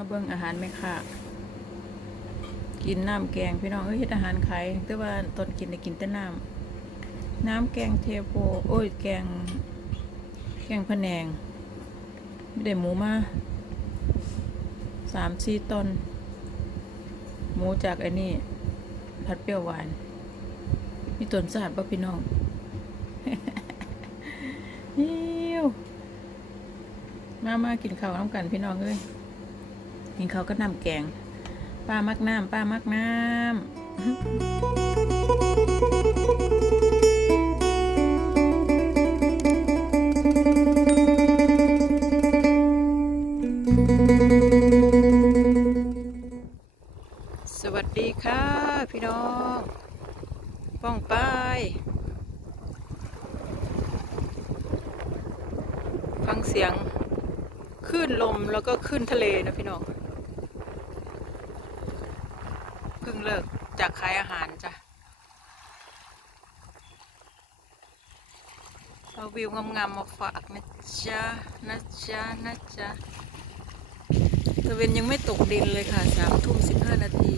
มาเบิ่งอาหารไหมค่ะ กินน้ำแกงพี่น้องเอ้ยเฮ็ดอาหารขายแต่ว่าตอนกินได้กินแต่น้ำน้ำแกงเทโพโอ้ยแกง แกงพะแนงไม่ได้หมูมาสามสี่ตนหมูจากไอ้นี่ผัดเปรี้ยวหวาน มีต้นสาดป่ะพี่น้องฮิวมามากินข้าวน้ำกันพี่น้องเอ้ย กินข้าก็น้ำแกง ป้ามักน้ำป้ามักน้ำสวัสดีค่ะพี่น้องป้องป้ายฟังเสียงคลื่นลมแล้วก็คลื่นทะเลนะพี่น้อง เพิ่งเลิกจากขายอาหารจ้ะเอาวิวงามๆมาฝากนะจ๊ะนะจ๊ะนะจ๊ะตะเวนยังไม่ตกดินเลยค่ะสามทุ่มสิบห้านาที